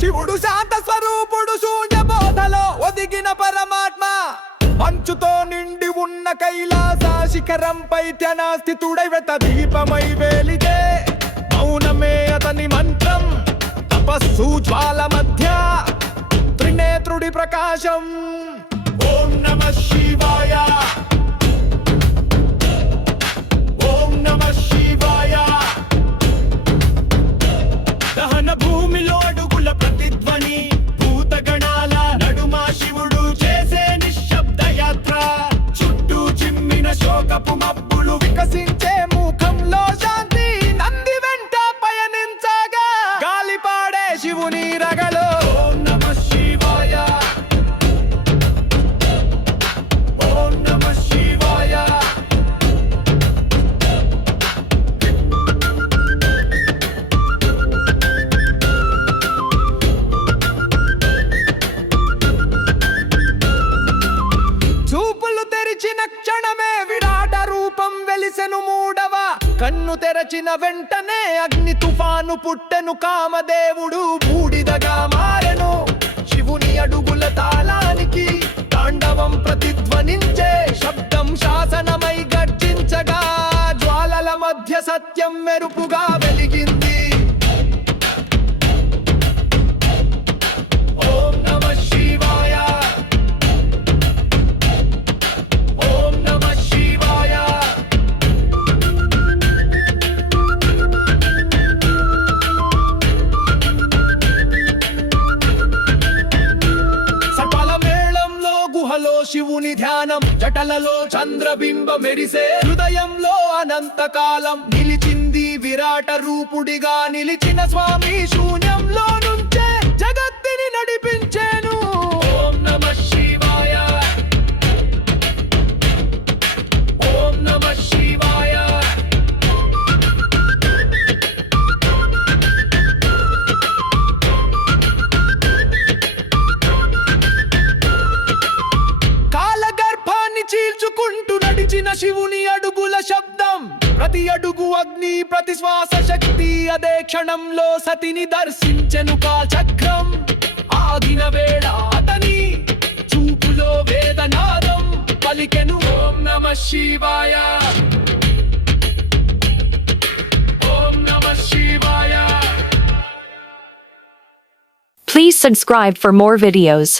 శివుడు శాంత స్వరూపుడు శూన్య బోధలో ఒదిగిన పరమాత్మ మంచుతో నిండి ఉన్న కైలాస శిఖరంపై ధ్యానస్థితుడై వ్రత దీపమై వేలిగే మౌనమే అతని మంత్రం తపస్సు జ్వాల మధ్య త్రినేత్రుడి ప్రకాశం. ఓం నమః శివాయ, ఓం నమః శివాయ. దహన భూమిలో అడుగుల ప్రతిధ్వని భూతగణాల నడుమ శివుడు చేసే నిశ్శబ్ద యాత్ర. చుట్టూ చిమ్మిన శోకపు మబ్బులు వికసించే ముఖంలో శాంతి. నంది వెంట పయనించగా గాలిపాడే శివుని రగలో. ఓం నమః శివాయ, ఓం నమః శివాయ. చూపులు తెరిచిన క్షణమే విరాట రూపం వెలిసెను మూడవ కన్ను తెరచిన వెంటనే అగ్ని తుఫాను పుట్టెను. కామదేవుడు బూడిదగా మారెను. శివుని అడుగుల తాళానికి తాండవం ప్రతిధ్వనించే శబ్దం శాసనమై గర్జించగా జ్వాలల మధ్య సత్యం మెరుపుగా వెలిగింది. ఓం నమః శివాయ, ఓం నమః శివాయ. సకల మేళంలో గుహలో శివుని ధ్యానం, జటలలో చంద్రబింబ మెరిసే. హృదయంలో అనంతకాలం నిలిచింది విరాట రూపుడిగా నిలిచిన స్వామి. శూన్యంలో నుంచే జగత్తుని నడిపించేను. ఓం నమః శివాయ, ఓం నమః శివాయ. కాలగర్భాన్ని చీల్చుకుంటూ నడిచిన శివుని అడుగుల శబ్దం. ప్రతి అడుగు అగ్ని, ప్రతి శ్వాస శక్తి. అదే క్షణంలో సతిని దర్శించెను కాలచక్రం. ఆగిన వేళ అతని చూపులో వేదనాదం పలికెను. ఓం నమః శివాయ, ఓం నమః శివాయ. Please subscribe for more videos.